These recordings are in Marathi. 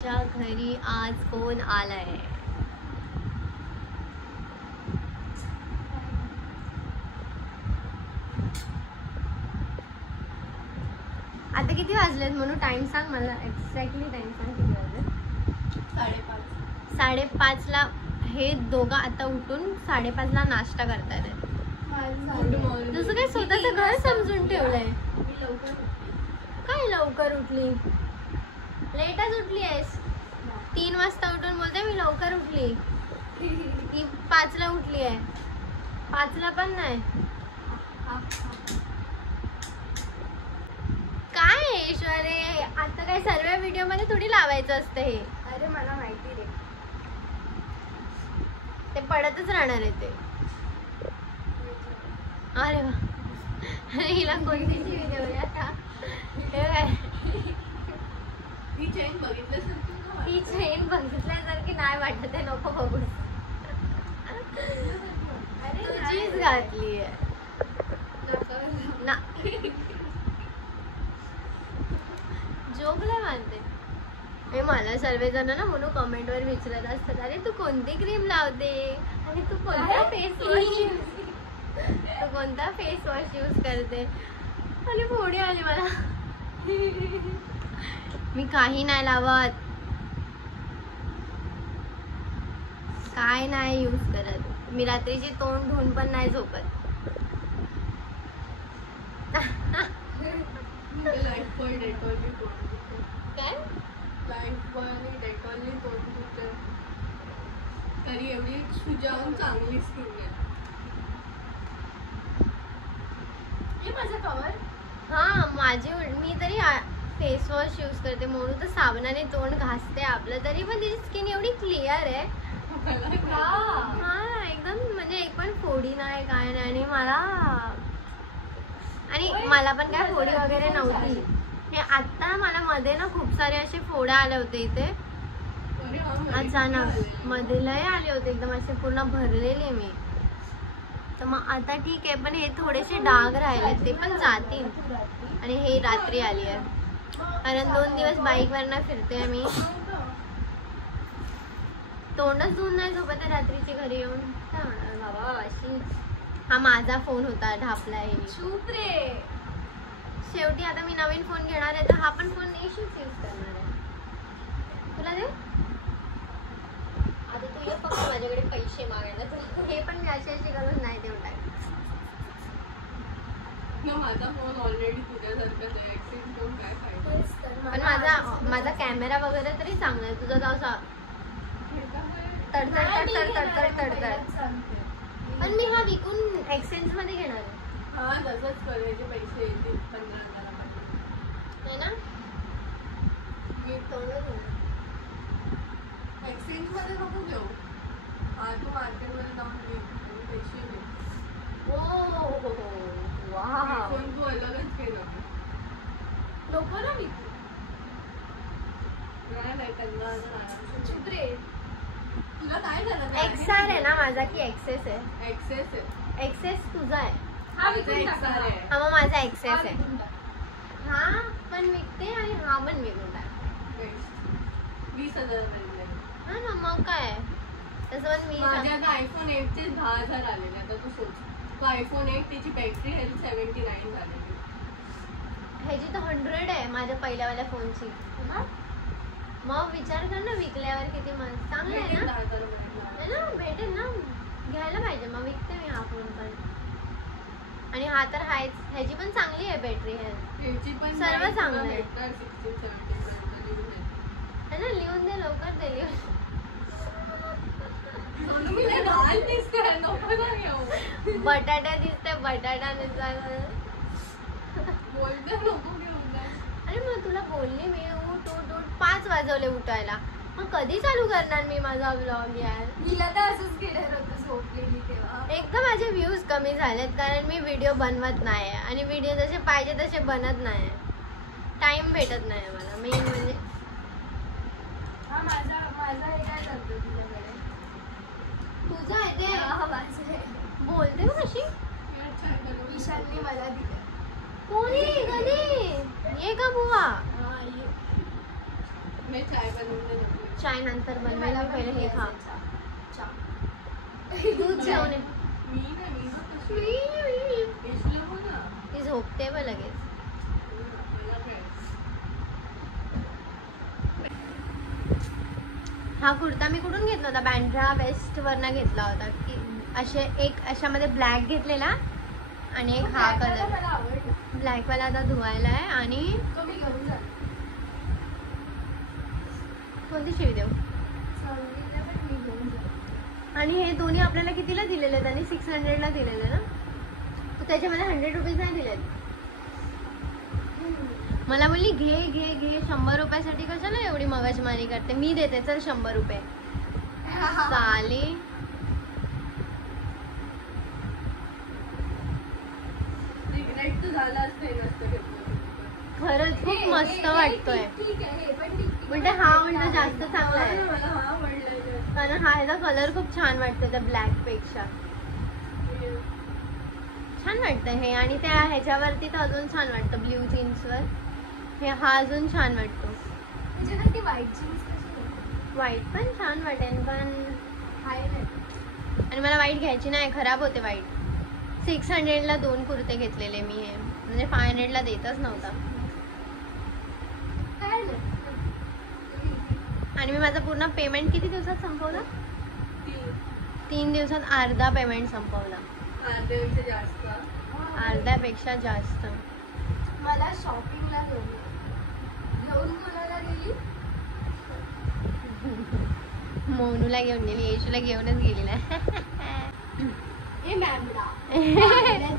घरी आज कोण आलाय? आता किती वाजलेत म्हणून टाइम सांग मला, एक्झॅक्टली टाइम सांग किती वाजले. 5:30 ला हे दोघं आता उठून 5:30 ला नाश्ता करतायत. तुझं काय स्वतःचं घर समजून ठेवलंय? काय लवकर उठली? लेटच उठली आहेस. 3 वाजता उठून बोलते मी लवकर उठली. ती 5 ला उठली आहे. 5 ला पण नाही. काय ऐश्वर्या, आता काय सर्व व्हिडिओ मध्ये थोडी लावायचं असतं हे. अरे मला माहिती रे, ते पडतच राहणार आहे ते. अरे वा, हिला कोणती व्हिडिओ आता हे काय, ही चेन बघितल्यासारखी नाही वाटत आहे. नको बघू. तुझीच घातली आहे ना. जोगला बांधते. हे मला सर्वजण ना म्हणून कमेंट वर विचारत असतात, अरे तू कोणती क्रीम लावते आणि तू कोणता फेस वॉश यूज करते. आणि फोडी आली मला. मी काही नाही लावत, काय नाही यूज करत. मी रात्रीची तोंड धुवून पण नाही झोपत. तरी एवढी सुजावून चांगली स्किन आहे. माझा कवर मी तरी फेस वॉश यूज करते म्हणून तर साबणाने तोंड घासते आपलं, तरी पण तिची स्किन एवढी क्लिअर आहे. हा एकदम, म्हणजे एक पण फोडी नाही काय नाही. आणि मला पण काय फोडी वगैरे नव्हती. हे आता मला मध्ये ना खूप सारे असे फोड्या आले होते इथे अचानक. मध्ये लय आले होते एकदम असे पूर्ण भरलेले मी. तर मग आता ठीक आहे, पण हे थोडेसे डाग राहिले ते पण जातील. आणि हे रात्री आली आहे कारण 2 दिवस बाईक वरनं फिरते मी. तोंडच धुवून नाही झोपत आहे रात्रीची घरी येऊन. काय होणार बाबा अशी. हा माझा फोन होता, ढापला आहे. चूप रे. शेवटी आता मी नवीन फोन घेणार आहे तर हा पण फोन यूज करणार आहे. तुला दे आता. तू ये फक्त माझ्याकडे पैसे मागायला. हे पण मी अशी करून नाही देऊन टाक. माझा फोन ऑलरेडी तुझ्यासारखाच आहे. एक्सचेंज करून काय फायदा. पण माझा कॅमेरा वगैरे तरी चांगला आहे. तुझा तर असा तडतड. पण मी हा विकून एक्सचेंज मध्ये घेणार आहे. हा तसंच करायचे, पैसे येतील 15,000 है ना. मी एक्सचेंज मध्ये नको घेऊ. हा तू मार्केट मध्ये जाऊन घे पैसे घे. फोन तू अलगच घे नको. नको ना विकू. नाही 15,000. चुप रे. तुला काय झालं? एक्सआर आहे ना माझा की एक्सेस आहे? एक्सेस आहे. एक्सेस तुझा आहे. हा एक्सआर आहे. हा मग माझा एक्सेस आहे. हा पण विकते आणि हा पण विकून टाक. 20,000 मिळाले. हा ना मग काय तसं. पण मी माझ्या आता आयफोन 8 चे 10,000 आलेले. आता तू सोच, तो आयफोन 8 त्याची बॅटरी हेल्थ 79 झालेली. ह्याची तर 100 आहे माझ्या पहिल्यावाल्या फोनची. मग विचार कर ना विकल्यावर किती चांगलं आहे ना. भेटेल ना, घ्यायला पाहिजे. मग विकते मी हा फोन पण. आणि हा तर हायच. ह्याची पण चांगली आहे बॅटरी हेल्थ. सर्व चांगलं आहे. है ना. लिहून दे लवकर. दे लिहून. बटाटा दिसते. बटाटा बोलते नको घेऊन. अरे मग तुला बोलली मी उठ 5 वाजवले उठायला. मग कधी चालू करणार मी माझा व्लॉग यार. हिला तर असंच केलं होतं झोपलेली तेव्हा. एकदम माझे व्ह्यूज कमी झालेत कारण मी व्हिडिओ बनवत नाही आणि व्हिडिओ जसे पाहिजे तसे बनत नाही. टाइम भेटत नाही मला मेन म्हणजे. हा माझा हे काय करतो तुझ्याकडे? तुझं आहे ते बोलते मग अशी. ईशानने मला दिलं. कोणी कधी ये का बुवा? मी चाय बनवून चाय नंतर बनवेल, मी पहिले हे खा. दूध घेऊन ये. ती झोपते बघ लगेच. हा कुर्ता मी कुठून घेतला होता? बँड्रा वेस्ट वरनं घेतला होता. की असे एक अशामध्ये ब्लॅक घेतलेला आणि एक हा कलर ब्लॅक वाला आता धुवायला आहे. आणि कोणती शिवी देऊ? आणि हे दोन्ही आपल्याला कितीला दिलेले? त्यांनी 600ला दिलेले ना. तर त्याच्यामध्ये 100 रुपीज नाही दिलेत. मला बोलली घे घे घे, 100 रुपयासाठी कशाला एवढी मगजमारी करते? मी देते चल 100 रुपये. चाले खरंच खूप मस्त वाटतोय. म्हणजे हा म्हणजे जास्त चांगला आहे कारण हा ह्याचा कलर खूप छान वाटतो त्या ब्लॅक पेक्षा. छान वाटतं हे. आणि त्या ह्याच्यावरती तर अजून छान वाटतं ब्ल्यू जीन्सवर. हे हा अजून छान वाटतो. व्हाईट पण छान वाटेल पण आणि मला व्हाईट घ्यायची नाही, खराब होते व्हाईट. 600ला 2 कुर्ते घेतलेले मी. हे म्हणजे 500ला देतच नव्हता. आणि मी माझं पूर्ण पेमेंट किती दिवसात संपवलं? 3 दिवसात अर्धा पेमेंट संपवला. अर्ध्यापेक्षा जास्त. मला शॉपिंगला घेऊन कोणाला गेली? मोनूला घेऊन गेली. येशूला घेऊनच गेली ना. ए मॅमडा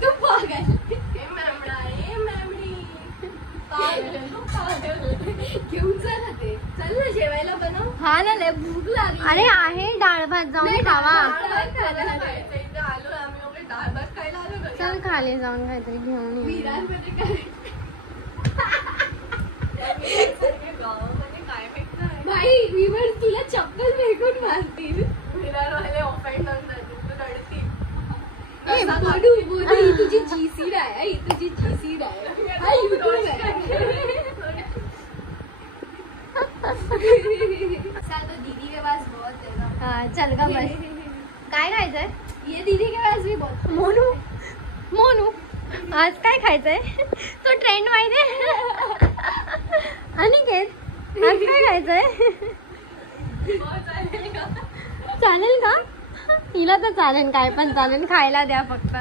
तू पागल. ए मॅमडा, ए मॅमडी. घेऊन जा ना ते. चल ना जेवायला बनव. हा ना लय भूक लागली. अरे आहे डाळ भात, जाऊन खावा. इथे आलो आम्ही लोक डाळ भात खायला आलो. चल खाली जाऊन काहीतरी घेऊन येऊ. विरांमध्ये काय गावामध्ये काय भेटणार बाई विवर तुला चप्पल फेकून मारतील. विरारवाले ऑफेंड होऊन जातील. तू रडतील. ए, बोलू ही तुझी जीसी आहे. ही तुझी जीसी आहे. हा यूट्यूब आहे. तो दीदी के पास बहुत है ना. हा चल का बस. काय खायचंय? ये दीदी के पास भी बहुत. मोनू मोनू आज काय खायचंय? तो ट्रेंड माहितीये. अनिकेत आज काय खायचंय? चालेल का? हिला तर चालेल, काय पण चालेल, खायला द्या फक्त.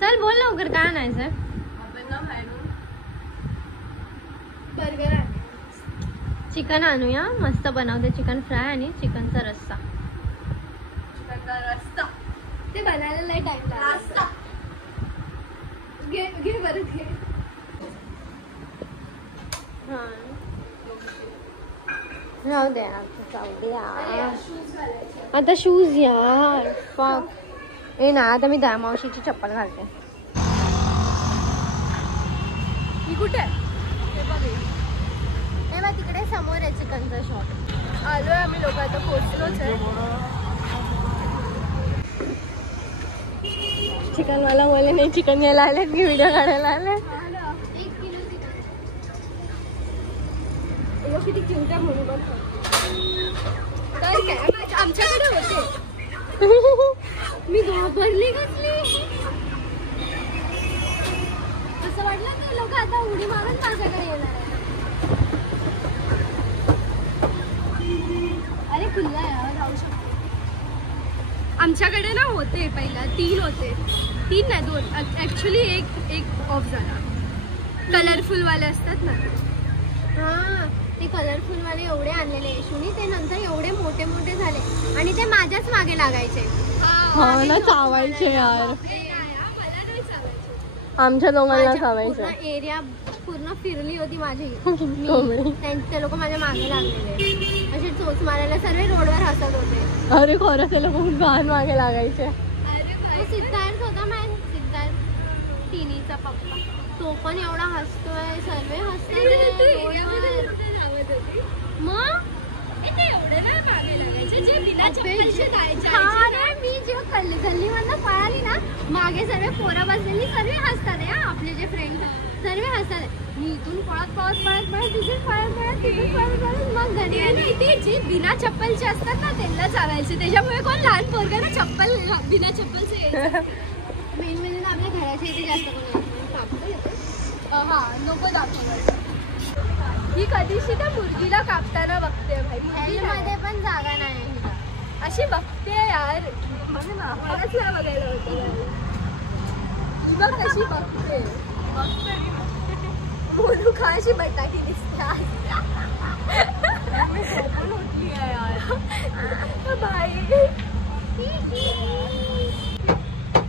चल बोल लवकर काय आणायचंय? आपण ना बाहेरून बर्गर आहे. चिकन आणूया. मस्त बनवते चिकन फ्राय आणि चिकनचा रस्सा. चिकनचा रस्ता. ते बनायला लय टाइम लागला. घे बरं घे. हा राहू दे आता, जाऊ दे यार. आता शूज यार फक. ए ना आता मी दया मावशीची चप्पल घालते. ही कुठे आहे? हे बघ तिकडे समोर आहे चिकनचा शॉप. आलोय आम्ही लोक आता पोहोचलोच आहे. चिकनवाला बोले नाही चिकन यायला आले की व्हिडिओ काढायला आले. 1 किलो चिकन. किती क्यूट आहे म्हणून बघ. तर काय आमच्याकडे होते. मी घाबरली कसली. असं वाटलं की लोक आता उडी मारून माझ्याकडे येणार आहे. अरे खुल्ला आहे, राहू शकतो. आमच्याकडे ना होते पहिला 3 होते. 3 नाही 2. ऍक्च्युली एक ऑफ झाला. कलरफुल वाले असतात ना. हा ते कलरफुल वाले एवढे आणलेले येशूनी. ते नंतर एवढे मोठे मोठे झाले आणि ते माझ्याच मागे लागायचे. हा ना चावायचे यार. मला नाही चालायचं. आमच्या दोघांना माझ्या चावायचं. पूर्ण एरिया पूर्ण फिरली होती माझी. कोंबडी. ते लोक माझ्या मागे लागलेले. असे चोच मारायला सर्व रोडवर हसत होते. अरे खरं ते लोक खूप घाण मागे लागायचे. तो सिद्धार्थ होता मॅन. सिद्धार्थ टिनीचा पप्पा. तो पण एवढा हसतोय. सर्व हसतोय. मग मी जेव्हा गल्लीमधनं पळाली ना मागे सर्व पोरं बसलेली सर्व हसतात. आपले जे फ्रेंड्स सर्व हसतात. मी इथून पळत तिथून पळत मग घरी आले. ते जे बिना चप्पलचे असतात ना त्यांना चालायचे, त्याच्यामुळे कोण लहान पोरगा चप्पल बिना चप्पलचे मेन म्हणजे ना आपल्या घराच्या इथे जास्त कोण हा नको दाखवलं. ही कधीशी त्या मुलगीला कापताना बघते भाई. मध्ये पण जागा नाही अशी बघते यार, मला नापास नाही बघायला होतं. ही बघ कशी बघते. मोनू खाशी बटाटी दिसते आज. उठली आहे यार बाई.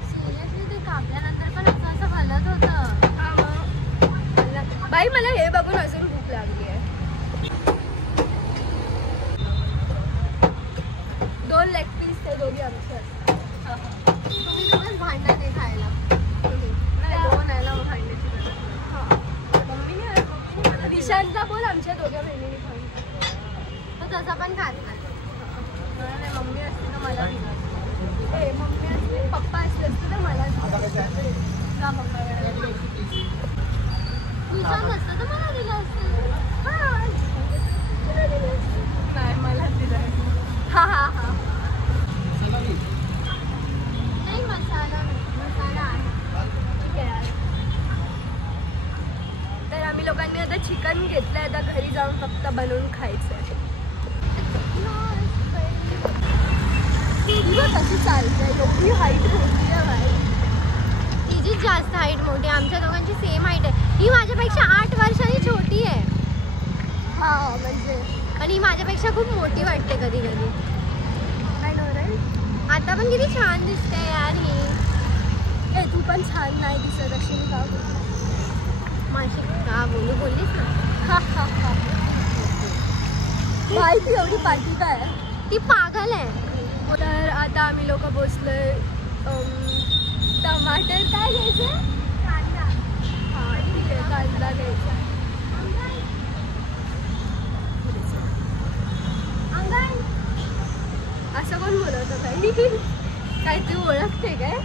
सिरियसली ते कापल्यानंतर पण असं हलत होतं. बाई मला हे बघून अजून भूक लागली आहे. 2 लेग पीस ते दोघी आमचे असतात. तुम्ही दोघंच भांडण आहे खायला. नाही 2 आहे ना भांड्याची गरज. मम्मीने विशांतला बोल आमच्या दोघ्या बहिणीने खाऊन. तो तसा पण खात नाही. मम्मी असते ना मला मम्मी असते पप्पा असते तर मला का पप्पा तुझा नसतं तर मला दिलं असतं. नाही मला दिलं. हा नाही मसाला आहे. ठीक आहे यार. तर आम्ही लोकांनी आता चिकन घेतलंय. आता घरी जाऊन फक्त बनवून खायचंय. कशी चालते एवढी हाईट मोठी आहे बाई. तिची जास्त हाईट मोठी आहे. आमच्या दोघांची सेम हाईट आहे. ही माझ्यापेक्षा 8 वर्षांनी छोटी आहे. हा म्हणजे आणि ही माझ्यापेक्षा खूप मोठी वाटते कधी कधी. काय नवराय. आता पण किती छान दिसते यार ही. ए तू पण छान नाही दिसत अशी. मी का माशी का बोललीस ना. बाई ती एवढी पाठी काय आहे. ती पागल आहे. तर आता आम्ही लोक पोचलोय. टमाटर काय घ्यायचं. कांदा. हा ठीक आहे कांदा घ्यायचा. असं कोण बोलवतं काही. काय तू ओळखते काय.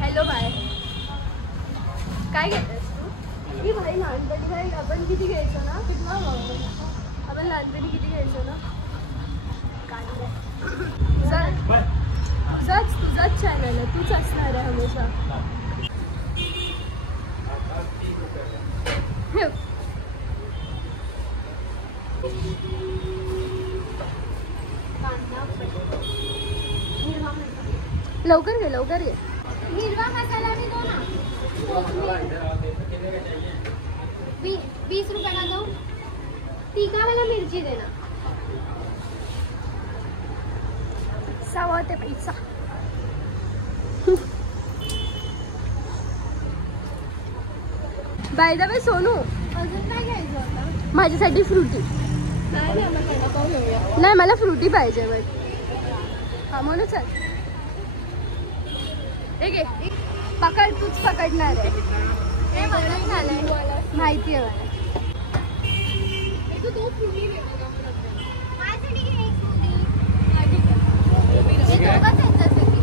Hello bye. काय घेतेस तू. ही भाई लहानपणी भाई आपण किती घ्यायचो ना. आपण लहानपणी किती घ्यायचो ना. तुझाच चॅनल आहे. तूच असणार आहे हमेशा. लवकर घे लवकर घे. हिरवा मसाला भी दो ना. 20 रुपयाला दो. तीखा वाला मिरची देना. सवा ते पैसा. बाय द वे सोनू अजून काय घ्यायचं होतं. माझ्यासाठी फ्रुटी. नाही मला फ्रुटी पाहिजे बट. हा म्हणून चल. हे घे. पकड तूच पकडणार आहे. हे बदल झालंय. माहिती आहे मला. माझ्यासाठी घे एक फ्रुटी. हे दोघंच आहेत जसं की.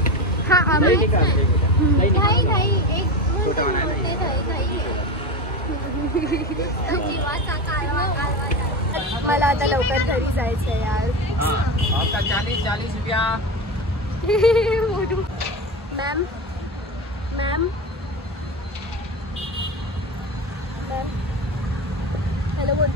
हा आम्ही घाई घाई एक म्हणते घाई घाई. जीवाचा कालवा. मला आता लवकर घरी जायचंय यार. आपका 40 रुपया. मॅम मॅम मॅम हॅलो बोल.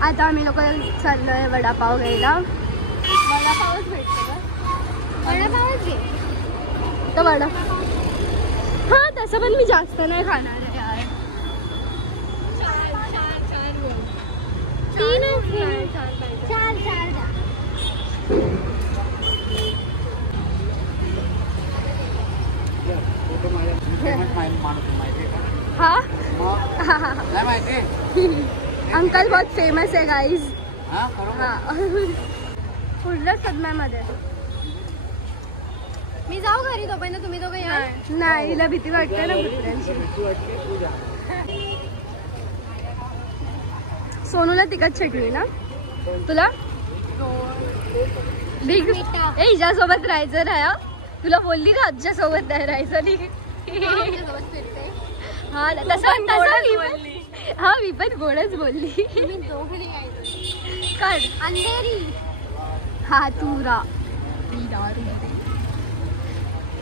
आता आम्ही लोक चाललोय वडापाव घ्यायला. वडापावच भेटतो का. वडापावच घे. तर वडा हा तसं पण मी जास्त नाही खाणार आहे यार. 3 4 द्या. हाँ काय माहिती अंकल बहुत फेमस है गाइस. हा बरोबर. हाँ पुढल्या सदम्यामध्ये मी जाऊ घरी तोपर्यंत तुम्ही दोघं या. नाही हिला भीती वाटते ना कुत्र्यांची. सोनूला तिखट चटणी ना तुला बिग ए हिच्यासोबत राहायचं राहा. तुला बोलली का आजच्यासोबत नाही राहायचं नाही. माझ्यासोबत फिरते. हा तसं हा मी पण गोडच बोलली. तुम्ही दोघं यायचं. काढ अंधेरी हा तू रा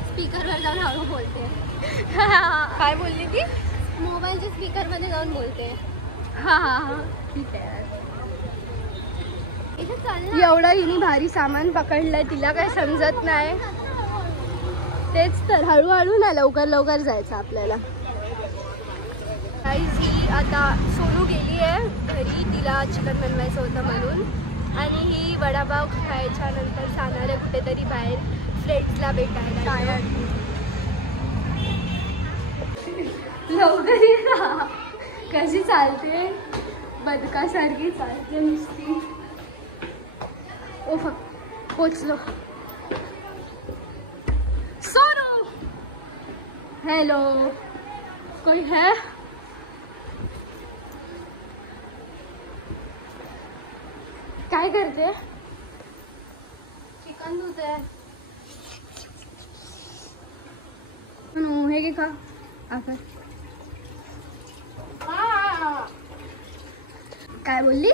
स्पीकरवर जाऊन हळू बोलते. काय बोलली ती. मोबाईलच्या स्पीकर मध्ये जाऊन बोलते. हा हा हा ठीक आहे. इथे चल ना. एवढं हिने भारी सामान पकडलंय तिला काय समजत नाही. तेच तर हळूहळू ना लवकर लवकर जायचं आपल्याला. गाईज ही आता सोनू गेली आहे घरी. तिला चिकन बनवायचं होतं म्हणून. आणि ही वडापाव खायच्या नंतर जाणार आहे कुठेतरी बाहेर फ्रेंड्सला भेटायला. लवकर ये ना. कशी चालते बदकासारखी चालते नुसती. ओ पोचलो. सोनू हेलो कोई है. काय करते. चिकन धुते. हे घे का आपण. काय बोलली.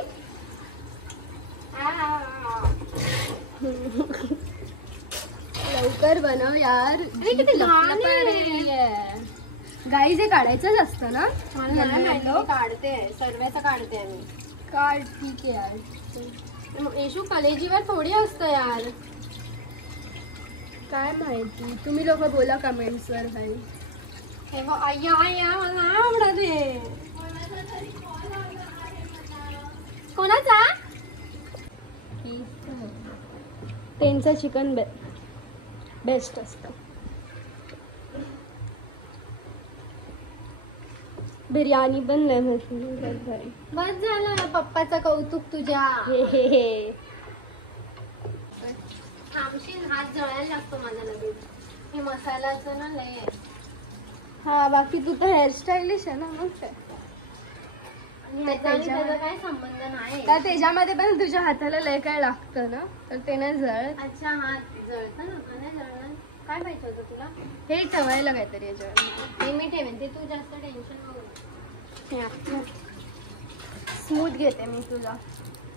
लवकर बनव यार. किती लहान गाई जे काढायचंच असतं ना. मला नाही माहिती. मी काढते सर्वेचं काढते मी. काढ ठीक आहे यार. येशू कलेजीवर थोडी असतं यार. काय माहिती तुम्ही लोक बोला कमेंट्सवर भाई. हे बघ अय्या मला आवडत आहे. कोणाचा. त्यांचं चिकन बेस्ट असतं. बिर्याणी पण नाही भाई. बस झालं ना पप्पाचं कौतुक तुझ्या. हे थांबशील हात जळायला लागतो माझा लगेच. हे मसाल्याचं ना लय आहे. हा बाकी तू तर हेअरस्टाईलिश आहे ना मग काय. त्याचा आणि त्याचा काय संबंध नाही. का त्याच्यामध्ये पण तुझ्या हाताला लय काय लागतं ना तर ते नाही जळत. अच्छा हात जळतं ना. नाही जळणार. काय पाहिजे होतं तुला. हे ठेवायला काहीतरी याच्यावर. हे मी ठेवेन. ते तू जास्त टेन्शन नको. स्मूथ घेते मी तुला.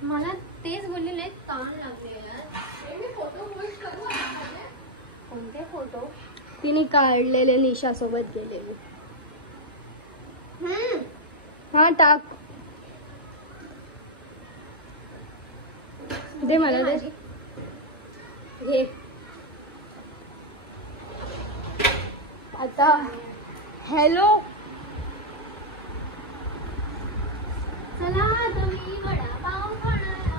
मला तेच बोलले लय ताण लागले यार. कोणते फोटो. तिने काढलेले निशा सोबत गेलेले. हा टाक दे मला दे. हे आता हॅलो. चला आता मी वडापाव खाणार.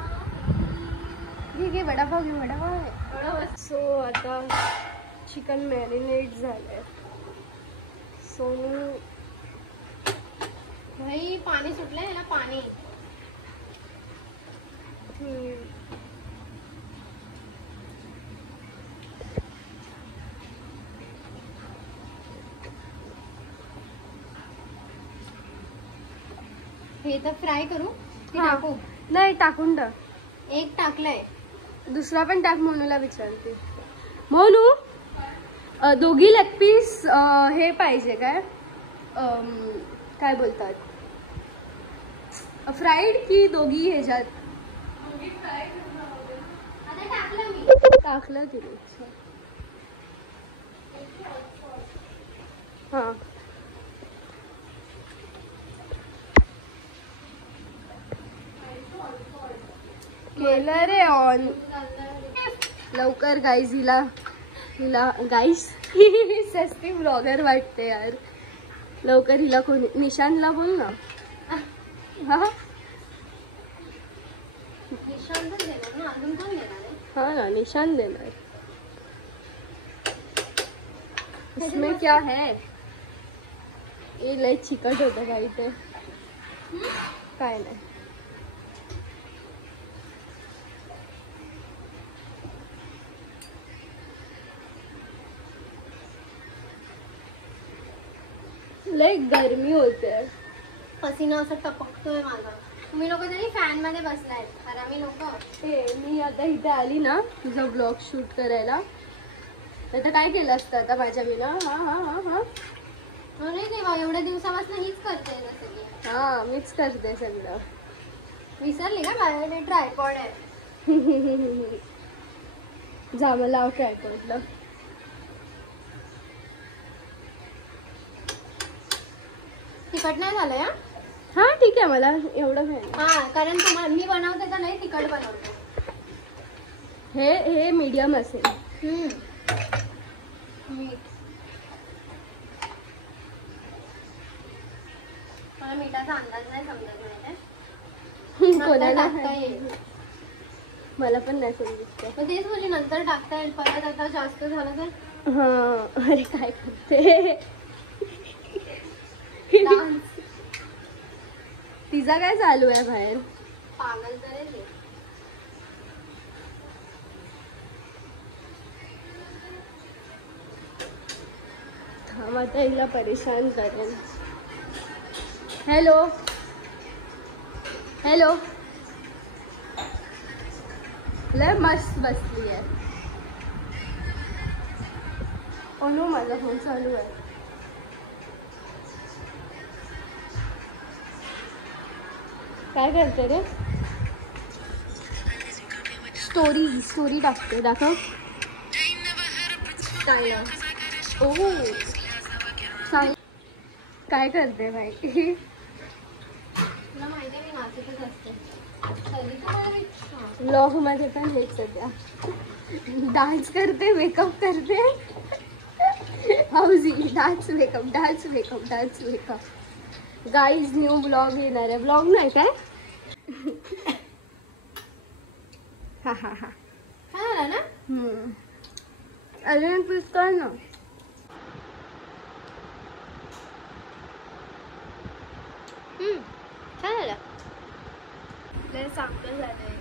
घे वडापाव घे वडापाव आहे. सो आता चिकन मॅरिनेट झालंय. सोनू भाई पाणी सुटलंय ना पाणी. हे तर फ्राय करू की हा. टाकू. नाही टाकून टाक. एक टाकलंय. दुसरा पण टाक. मोनूला विचारते. मोनू दोघी लेग पीस हे पाहिजे काय काय बोलतात फ्राईड की दोघी ह्याच्यात. आता टाकलं मी. टाकलं तिने. हां केलं रे ऑन. लवकर गाईज. हिला गाईस सस्ती ब्लॉगर वाटते यार. लवकर हिला कोणी. निशांतला बोल ना. हा निशांतच देणार ना. अजून कोण देणार आहे. हाँ ना निशान देना. इसमें क्या है. ये लय चिकट होतं काही ते. काय नाही. लय गरमी होते. पसीना असं टपकतोय माझा. तुम्ही लोक तरी फॅन मध्ये बसलाय तर आम्ही लोक मी आता इथे आली ना तुझा ब्लॉग शूट करायला. आता काय केलं असतं आता माझ्या विना. अरे देवा एवढ्या दिवसापासून हीच करते जसं की. हा मीच करते सगळं. विसरली का माझ्याकडे ट्रायपॉड आहे. जा मला लाव ट्रायपॉडला. तिखट नाही झालंय हा? हा ठीक आहे मला एवढं काय नाही. हा कारण तुम्हाला मी बनवते तर नाही तिखट बनवते. हे मीडियम असेल. मीठ मला मिठाचा अंदाज नाही समजत माहिती कोणाला टाकता येईल. मला पण नाही समजत. मग तेच म्हणजे नंतर टाकता येईल. परत आता जास्त झालं तर हा अरे काय करते. डान्स तिचा काय चालू आहे बाहेर. पागल तर आहे. थांब आता हिला परेशान करेन. Hello hello. लय मस्त बसली आहे. ओ नो माझा फोन चालू आहे. काय करते रे. स्टोरी टाकते. दाखव. ओ सांग काय करते बाई. तुला माहिती आहे मी नाचतच असते. कधी तर मला मी- ब्लॉग मध्ये पण हेच सध्या. डान्स करते मेकअप करते. हाऊजी dance makeup. Guys new blog येणार आहे. ब्लॉग नाही काय. हा काय झालं ना. अजून प्लीज कर ना. काय झालं. लय चांगलं झालंय.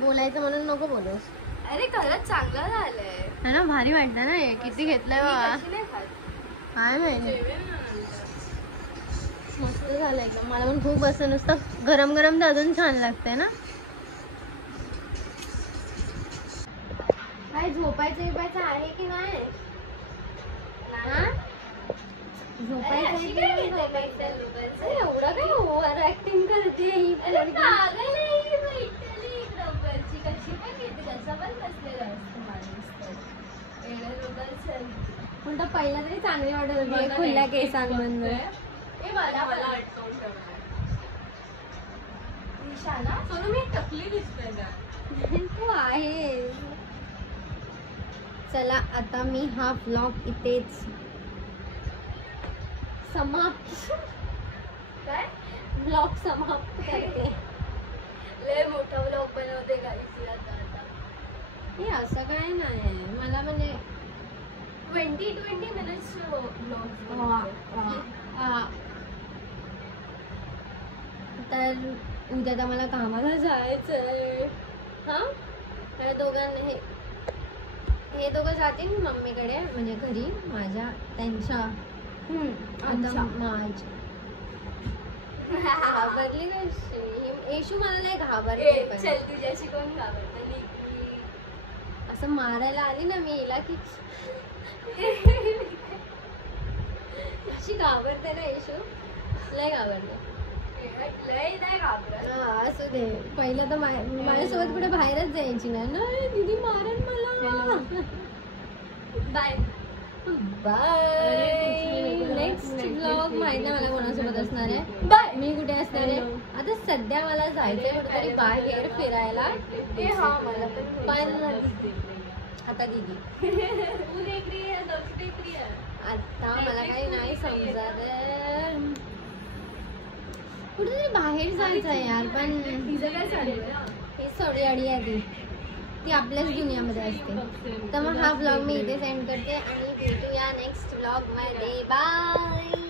बोलायचं म्हणून नको बोलूस. अरे खरंच चांगलं झालंय. है ना भारी वाटतं ना हे. किती घेतलंय बाबा. कशी नाही खात? काय माहिती. मस्त झालं एकदम. मला पण खूप असं नुसतं गरम गरम तर अजून छान लागतंय ना. काय झोपायचं आहे की नाही. एवढं काय ओव्हर ऍक्टिंग करते ही. पण पहिला तरी चांगली वाटत होती खुल्या केसांमध्ये. मला अटकवून ठेवणार. सोनू मी टकली दिसते ना. तू आहे. चला आता मी हा व्लॉग इथेच समाप्त. काय व्लॉग समाप्त करते. लय मोठा ब्लॉग बनवते गाईस आता. हे असं काय नाही. मला म्हणजे 20 minutes ब्लॉग. तर उद्या तर मला कामाला जायचंय. हा त्या दोघांना हे दोघं जातील मम्मीकडे म्हणजे घरी माझ्या त्यांच्या. आता माझ्या घाबरली कशी. येशू मला नाही घाबरली. चल तुझ्याशी कोण घाबरतं. असं मारायला आली ना मी हिला की अशी घाबरते ना येशू. लय घाबरते. लय नाही घाबरत. हा असू दे. पहिलं तर माझ्यासोबत कुठे बाहेरच जायची नाही. दीदी मारेल मला. Bye bye. नेक्स्ट ब्लॉग माहिती नाही मला कोणासोबत असणार आहे. बाय. मी कुठे असणार आहे. आता सध्या मला जायचंय कुठेतरी बाहेर फिरायला. पण आता दीदी आता मला काही नाही समजत. कुठेतरी बाहेर जायचं यार. पण तिचं काय चालू आहे. ही सोडी अडी आहे ती आपल्याच दुनियामध्ये असते. तर मग हा ब्लॉग मी इथे सेंड करते आणि भेटूया नेक्स्ट ब्लॉग मध्ये. बाय.